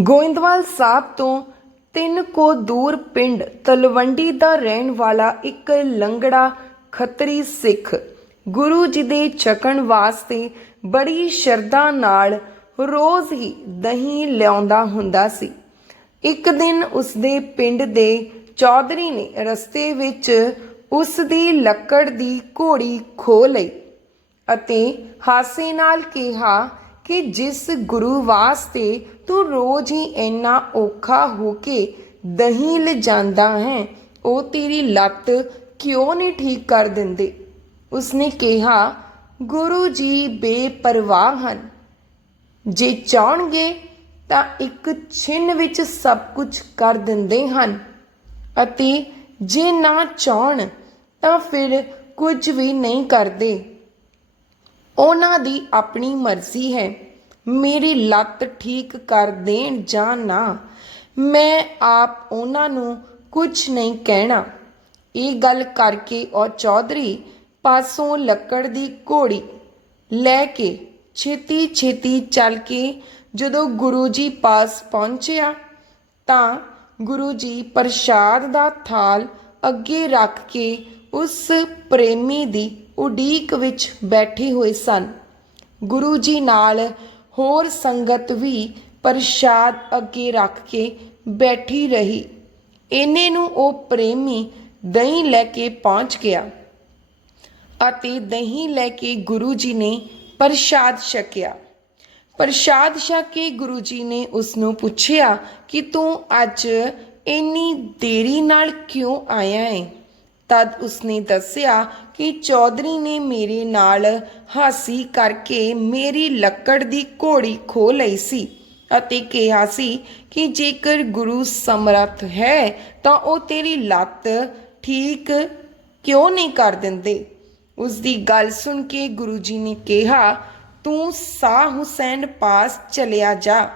ਗੋਇੰਦਵਾਲ ਸਾਹਿਬ ਤੋਂ ਤਿੰਨ ਕੋ ਦੂਰ ਪਿੰਡ ਤਲਵੰਡੀ ਦਾ ਰਹਿਣ ਵਾਲਾ ਇੱਕ ਲੰਗੜਾ ਖੱਤਰੀ ਸਿੱਖ ਗੁਰੂ ਜੀ ਦੇ ਛਕਣ ਵਾਸਤੇ ਬੜੀ ਸ਼ਰਧਾ ਨਾਲ ਰੋਜ਼ ਹੀ ਦਹੀਂ ਲਿਆਉਂਦਾ ਹੁੰਦਾ ਸੀ। ਇੱਕ ਦਿਨ ਉਸਦੇ ਪਿੰਡ ਦੇ ਚੌਧਰੀ ਨੇ ਰਸਤੇ ਵਿੱਚ ਉਸ ਦੀ ਲੱਕੜ ਦੀ ਘੋੜੀ ਖੋ ਲਈ ਅਤੇ ਹਾਸੇ ਨਾਲ ਕਿਹਾ ਕਿ ਜਿਸ ਗੁਰੂ ਵਾਸਤੇ ਤੂੰ ਰੋਜ਼ ਹੀ ਇੰਨਾ ਔਖਾ ਹੋ ਕੇ ਦਹੀਂ ਲਿਜਾਂਦਾ ਹੈ, ਉਹ ਤੇਰੀ ਲੱਤ ਕਿਉਂ ਨਹੀਂ ਠੀਕ ਕਰ ਦਿੰਦੇ? ਉਸਨੇ ਕਿਹਾ, ਗੁਰੂ ਜੀ ਬੇਪਰਵਾਹ ਹਨ। ਜੇ ਚਾਹਣਗੇ ਤਾਂ ਇੱਕ ਛਿਨ ਵਿੱਚ ਸਭ ਕੁਝ ਕਰ ਦਿੰਦੇ ਹਨ। ਅਤੇ ਜੇ ਨਾ ਚਾਹਣ ਤਾਂ ਫਿਰ ਕੁਝ ਵੀ ਨਹੀਂ ਕਰਦੇ। ਉਹਨਾਂ ਦੀ ਆਪਣੀ ਮਰਜ਼ੀ ਹੈ। ਮੇਰੀ ਲੱਤ ਠੀਕ ਕਰ ਦੇਣ ਜਾਂ ਨਾ, ਮੈਂ ਆਪ ਉਹਨਾਂ ਨੂੰ ਕੁਝ ਨਹੀਂ ਕਹਿਣਾ। ਇਹ ਗੱਲ ਕਰਕੇ ਉਹ ਚੌਧਰੀ ਪਾਸੋਂ ਲੱਕੜ ਦੀ ਘੋੜੀ ਲੈ ਕੇ ਛੇਤੀ ਛੇਤੀ ਚੱਲ ਕੇ ਜਦੋਂ ਗੁਰੂ ਜੀ ਪਾਸ ਪਹੁੰਚਿਆ, ਤਾਂ ਗੁਰੂ ਜੀ ਪ੍ਰਸ਼ਾਦ ਦਾ ਥਾਲ ਅੱਗੇ ਰੱਖ ਕੇ ਉਸ ਪ੍ਰੇਮੀ ਦੀ ਉਡੀਕ ਵਿੱਚ ਬੈਠੇ ਹੋਏ ਸਨ। ਗੁਰੂ ਜੀ ਨਾਲ ਹੋਰ ਸੰਗਤ ਵੀ ਪ੍ਰਸ਼ਾਦ ਅੱਗੇ ਰੱਖ ਕੇ ਬੈਠੀ ਰਹੀ। ਇਹਨੇ ਨੂੰ ਉਹ ਪ੍ਰੇਮੀ ਦਹੀਂ ਲੈ ਕੇ ਪਹੁੰਚ ਗਿਆ ਅਤੇ ਦਹੀਂ ਲੈ ਕੇ ਗੁਰੂ ਜੀ ਨੇ ਪ੍ਰਸ਼ਾਦ ਛਕਿਆ। ਪ੍ਰਸ਼ਾਦ ਛਕ ਕੇ ਗੁਰੂ ਜੀ ਨੇ ਉਸ ਨੂੰ ਪੁੱਛਿਆ ਕਿ ਤੂੰ ਅੱਜ ਇੰਨੀ ਦੇਰੀ ਨਾਲ ਕਿਉਂ ਆਇਆ ਹੈ ਤਦ ਉਸਨੇ ਦੱਸਿਆ ਕਿ ਚੌਧਰੀ ਨੇ ਮੇਰੇ ਨਾਲ ਹਾਸੀ ਕਰਕੇ ਮੇਰੀ ਲੱਕੜ ਦੀ ਘੋੜੀ ਖੋ ਲਈ ਸੀ ਅਤੇ ਕਿਹਾ ਸੀ ਕਿ ਜੇਕਰ ਗੁਰੂ ਸਮਰੱਥ ਹੈ ਤਾਂ ਉਹ ਤੇਰੀ ਲੱਤ ਠੀਕ ਕਿਉਂ ਨਹੀਂ ਕਰ ਦਿੰਦੇ? ਉਸ ਦੀ ਗੱਲ ਸੁਣ ਕੇ ਗੁਰੂ ਜੀ ਨੇ ਕਿਹਾ, ਤੂੰ ਸਾਹ ਹੁਸੈਨ ਪਾਸ ਚਲਿਆ ਜਾ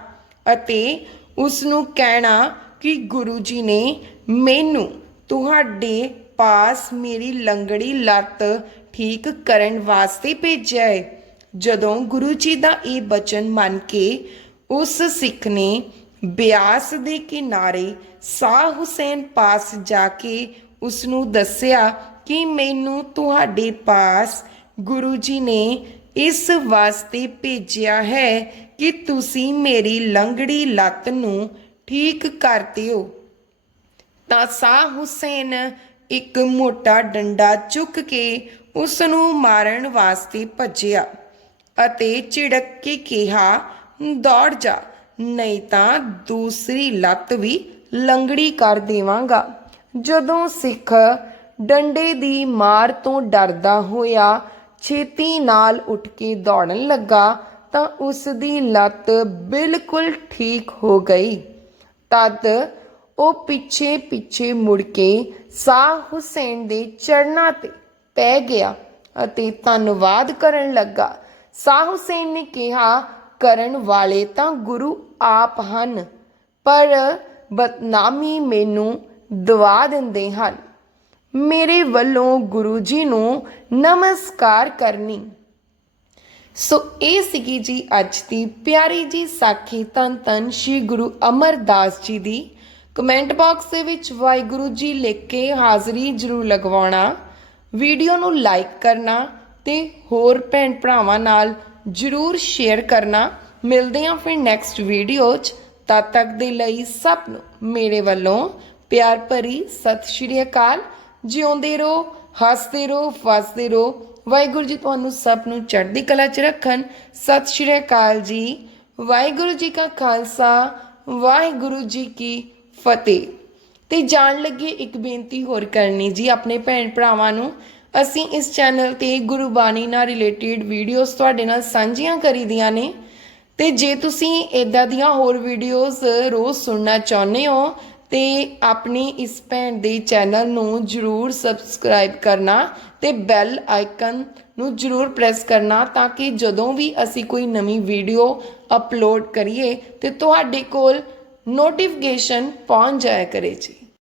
ਅਤੇ ਉਸ ਨੂੰ ਕਹਿਣਾ ਕਿ ਗੁਰੂ ਜੀ ਨੇ ਮੈਨੂੰ ਤੁਹਾਡੇ ਪਾਸ ਮੇਰੀ ਲੰਗੜੀ ਲੱਤ ਠੀਕ ਕਰਨ ਵਾਸਤੇ ਭੇਜਿਆ ਹੈ ਜਦੋਂ ਗੁਰੂ ਜੀ ਦਾ ਇਹ ਬਚਨ ਮੰਨ ਕੇ ਉਸ ਸਿੱਖ ਨੇ ਬਿਆਸ ਦੇ ਕਿਨਾਰੇ ਸਾਹ ਹੁਸੈਨ ਪਾਸ ਜਾ ਕੇ ਉਸ ਨੂੰ ਦੱਸਿਆ ਕਿ ਮੈਨੂੰ ਤੁਹਾਡੇ ਪਾਸ ਗੁਰੂ ਜੀ ਨੇ ਇਸ ਵਾਸਤੇ ਭੇਜਿਆ ਹੈ ਕਿ ਤੁਸੀਂ ਮੇਰੀ ਲੰਗੜੀ ਲੱਤ ਨੂੰ ਠੀਕ ਕਰ ਦਿਓ। ਤਾਂ ਸਾਹ ਹੁਸੈਨ ਇੱਕ ਮੋਟਾ ਡੰਡਾ ਚੁੱਕ ਕੇ ਉਸ ਨੂੰ ਮਾਰਨ ਵਾਸਤੇ ਭੱਜਿਆ ਅਤੇ ਝਿੜਕ ਕੇ ਕਿਹਾ, ਦੌੜ ਜਾ, ਨਹੀਂ ਤਾਂ ਦੂਸਰੀ ਲੱਤ ਵੀ ਲੰਗੜੀ ਕਰ ਦੇਵਾਂਗਾ। ਜਦੋਂ ਸਿੱਖ ਡੰਡੇ ਦੀ ਮਾਰ ਤੋਂ ਡਰਦਾ ਹੋਇਆ ਛੇਤੀ ਨਾਲ ਉੱਠ ਕੇ ਦੌੜਨ ਲੱਗਾ ਤਾਂ ਉਸ ਦੀ ਲੱਤ ਬਿਲਕੁਲ ਠੀਕ ਹੋ ਗਈ। ਤਦ ਉਹ ਪਿੱਛੇ ਪਿੱਛੇ ਮੁੜ ਕੇ ਸਾਹ ਹੁਸੈਨ ਦੇ ਚਰਨਾਂ ਤੇ ਪੈ ਗਿਆ ਅਤੇ ਧੰਨਵਾਦ ਕਰਨ ਲੱਗਾ। ਸਾਹ ਹੁਸੈਨ ਨੇ ਕਿਹਾ, ਕਰਨ ਵਾਲੇ ਤਾਂ ਗੁਰੂ ਆਪ ਹਨ, ਪਰ ਬਦਨਾਮੀ ਮੈਨੂੰ ਦਵਾ ਦਿੰਦੇ ਹਨ। ਮੇਰੇ ਵੱਲੋਂ ਗੁਰੂ ਜੀ ਨੂੰ ਨਮਸਕਾਰ ਕਰਨੀ। ਸੋ ਇਹ ਸੀਗੀ ਜੀ ਅੱਜ ਦੀ ਪਿਆਰੀ ਜੀ ਸਾਖੀ ਤਨ ਤਨ ਸ਼੍ਰੀ ਗੁਰੂ ਅਮਰਦਾਸ ਜੀ ਦੀ ਕਮੈਂਟ ਬਾਕਸ ਦੇ ਵਿੱਚ ਵਾਹਿਗੁਰੂ ਜੀ ਲਿਖ ਕੇ ਹਾਜ਼ਰੀ ਜ਼ਰੂਰ ਲਗਵਾਉਣਾ, ਵੀਡੀਓ ਨੂੰ ਲਾਈਕ ਕਰਨਾ ਤੇ ਹੋਰ ਭੈਣ ਭਰਾਵਾਂ ਨਾਲ ਜ਼ਰੂਰ ਸ਼ੇਅਰ ਕਰਨਾ। ਮਿਲਦੇ ਹਾਂ ਫਿਰ ਨੈਕਸਟ ਵੀਡੀਓ 'ਚ। ਤਦ ਤੱਕ ਦੇ ਲਈ ਸਭ ਨੂੰ ਮੇਰੇ ਵੱਲੋਂ ਪਿਆਰ ਭਰੀ ਸਤਿ ਸ਼੍ਰੀ ਅਕਾਲ। ਜਿਉਂਦੇ ਰਹੋ, ਹੱਸਦੇ ਰਹੋ, ਵਸਦੇ ਰਹੋ। ਵਾਹਿਗੁਰੂ ਜੀ ਤੁਹਾਨੂੰ ਸਭ ਨੂੰ ਚੜ੍ਹਦੀ ਕਲਾ 'ਚ ਰੱਖਣ। ਸਤਿ ਸ਼੍ਰੀ ਅਕਾਲ ਜੀ। ਵਾਹਿਗੁਰੂ ਜੀ ਕਾ ਖਾਲਸਾ। ਵਾਹਿਗੁਰੂ ਜੀ ਕੀ ਫਤਿਹ। ਤੇ ਜਾਣ ਲੱਗੇ ਇੱਕ ਬੇਨਤੀ ਹੋਰ ਕਰਨੀ ਜੀ ਆਪਣੇ ਭੈਣ ਭਰਾਵਾਂ ਨੂੰ। ਅਸੀਂ ਇਸ ਚੈਨਲ ਤੇ ਗੁਰਬਾਣੀ ਨਾਲ ਰਿਲੇਟਡ ਵੀਡੀਓਜ਼ ਤੁਹਾਡੇ ਨਾਲ ਸਾਂਝੀਆਂ ਕਰੀਦੀਆਂ ਨੇ। ਤੇ ਜੇ ਤੁਸੀਂ ਇਦਾਂ ਦੀਆਂ ਹੋਰ ਵੀਡੀਓਜ਼ ਰੋਜ਼ ਸੁਣਨਾ ਚਾਹੁੰਦੇ ਹੋ, ਤੇ ਆਪਣੀ ਇਸ ਭੈਣ ਦੇ ਚੈਨਲ ਨੂੰ ਜਰੂਰ ਸਬਸਕ੍ਰਾਈਬ ਕਰਨਾ ਤੇ ਬੈਲ ਆਈਕਨ ਨੂੰ ਜਰੂਰ ਪ੍ਰੈਸ ਕਰਨਾ ਤਾਂ ਕਿ ਜਦੋਂ ਵੀ ਅਸੀਂ ਕੋਈ ਨਵੀਂ ਵੀਡੀਓ ਅਪਲੋਡ ਕਰੀਏ, ਤੇ ਤੁਹਾਡੇ ਕੋਲ ਨੋਟੀਫਿਕੇਸ਼ਨ ਪਹੁੰਚ ਜਾਇਆ ਕਰੇ ਜੀ।